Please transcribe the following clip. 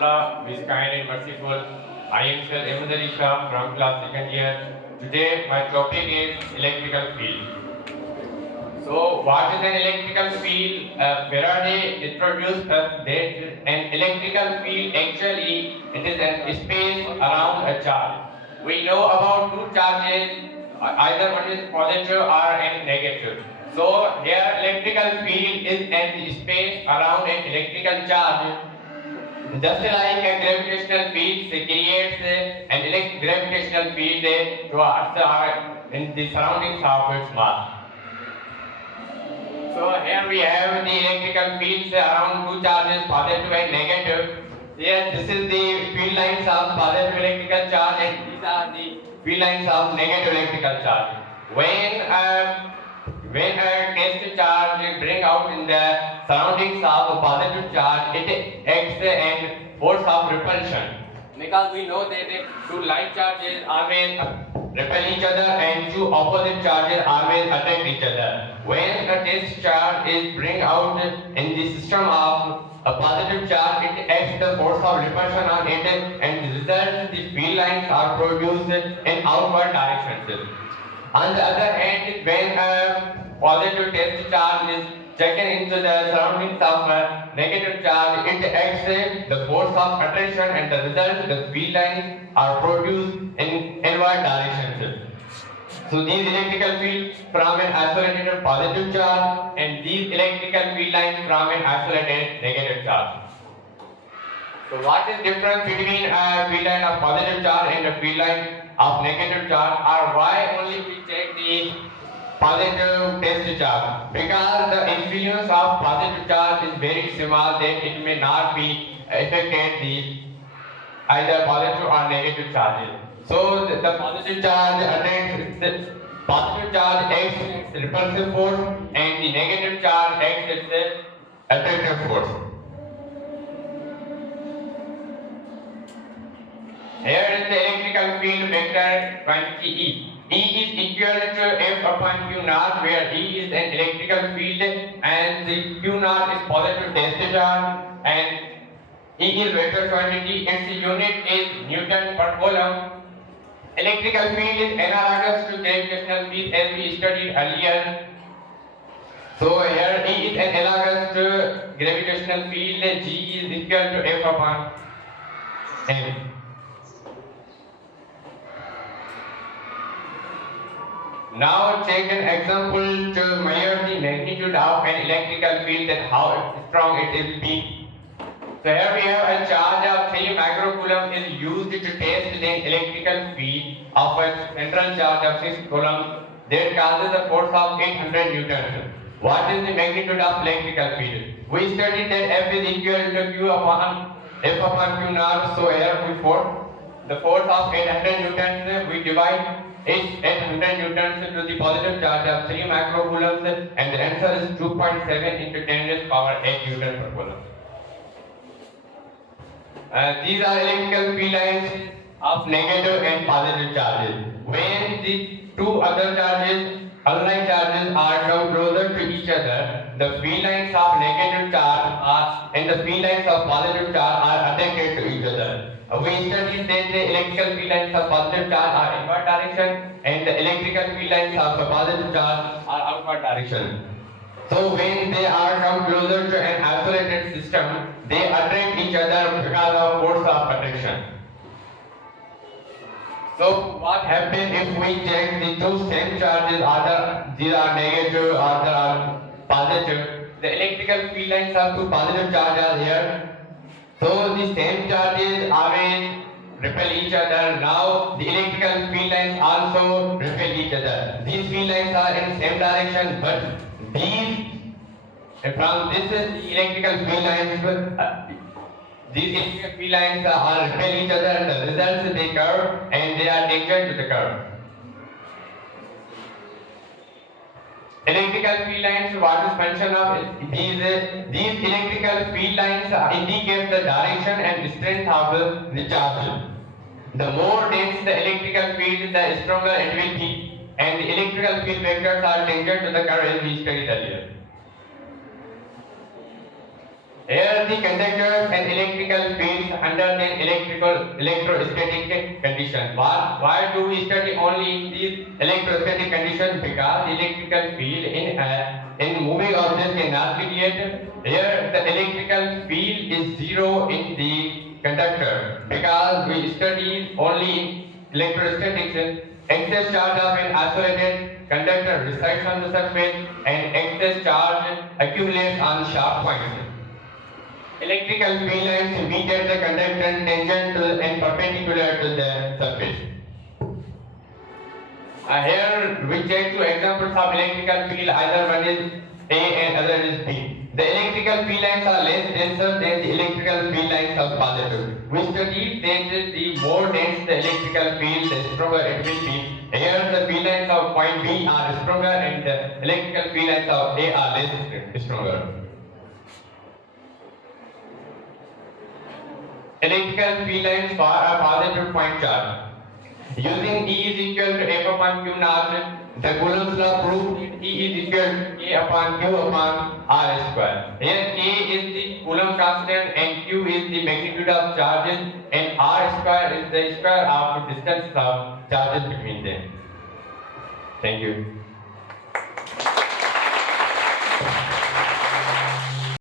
Allah is kind and merciful. I am Sir Ahmed Ali Shah from class 2nd year. Today my topic is electrical field. So what is an electrical field? Faraday introduced us that an electrical field actually it is a space around a charge. We know about two charges, either one is positive or an negative. So here electrical field is a space around an electrical charge. Just like a gravitational field creates an gravitational field towards in the surroundings of its mass. So here we have the electrical fields around two charges, positive and negative. Here this is the field lines of positive electrical charge and these are the field lines of negative electrical charge. When a test charge bring out in the surroundings of a positive charge, it acts an force of repulsion. Because we know that two like charges always repel each other and two opposite charges always attract each other. When a test charge is bring out in the system of a positive charge, it acts the force of repulsion on it and the result the field lines are produced in outward directions. On the other hand, when a positive test charge is taken into the surroundings of a negative charge, it acts the force of attraction and the result the field lines are produced in inward directions. So these electrical fields from an isolated positive charge and these electrical field lines from an isolated negative charge. So what is difference between a field line of positive charge and a field line of negative charge, or why only we take the positive test charge? Because the influence of positive charge is very small that it may not be affected the either positive or negative charges. So the positive charge attracts the positive charge acts its repulsive force and the negative charge acts its attractive force. Here is the electrical field vector quantity E. E is equal to F upon Q naught, where E is an electrical field and the Q naught is positive test charge and E is vector quantity. Its unit is Newton per coulomb. Electrical field is analogous to gravitational field as we studied earlier. So here E is analogous to gravitational field. G is equal to F upon M. Now take an example to measure the magnitude of an electrical field and how strong it will be. So here we have a charge of 3 microcoulomb is used to test the electrical field of a central charge of 6 coulomb that causes a force of 800 newtons. What is the magnitude of electrical field? We studied that F is equal to Q upon F upon Q naught. So here the force of 800 newtons, we divide 800 newtons to the positive charge of 3 microcoulombs and the answer is 2.7 into 10 raised power 8 newton per coulomb. These are electrical field lines of negative and positive charges. When the two other charges, unlike charges, are come closer to each other, the field lines of negative charge and the field lines of positive charge are attracted to each other. We studied that the electrical field lines of positive charge are inward direction and the electrical field lines of the positive charge are outward direction. So when they are come closer to an isolated system, they attract each other because of force of attraction. So what happens if we check the two same charges, either these are negative or they are positive? The electrical field lines of two positive charges are here. So the same charges always repel each other. Now the electrical field lines also repel each other. These field lines are in same direction, but from this is the electrical field lines. These electrical field lines are repel each other, and the results they curve and they are tangent to the curve. Electrical field lines, what is function of these electrical field lines indicate the direction and strength of the charge. The more dense the electrical field, the stronger it will be, and the electrical field vectors are tangent to the curve as we studied earlier. Here the conductors and electrical fields under electrostatic condition. Why do we study only in these electrostatic conditions? Because the electrical field in moving objects cannot be created. Here the electrical field is zero in the conductor. Because we study only electrostatics, excess charge of an isolated conductor resides on the surface and excess charge accumulates on sharp points. Electrical field lines meet at the conductor tangent to and perpendicular to the surface. Here we check two examples of electrical field, either one is A and other is B. The electrical field lines are less denser than the electrical field lines of positive. We studied that the more dense the electrical field, the stronger it will be. Here the field lines of point B are stronger and the electrical field lines of A are less stronger. Electrical field lines for a positive point charge. Using E is equal to F upon Q naught, the Coulomb's law proved that E is equal to A upon Q upon R square. Here A is the Coulomb constant and Q is the magnitude of charges and R square is the square of the distance of charges between them. Thank you.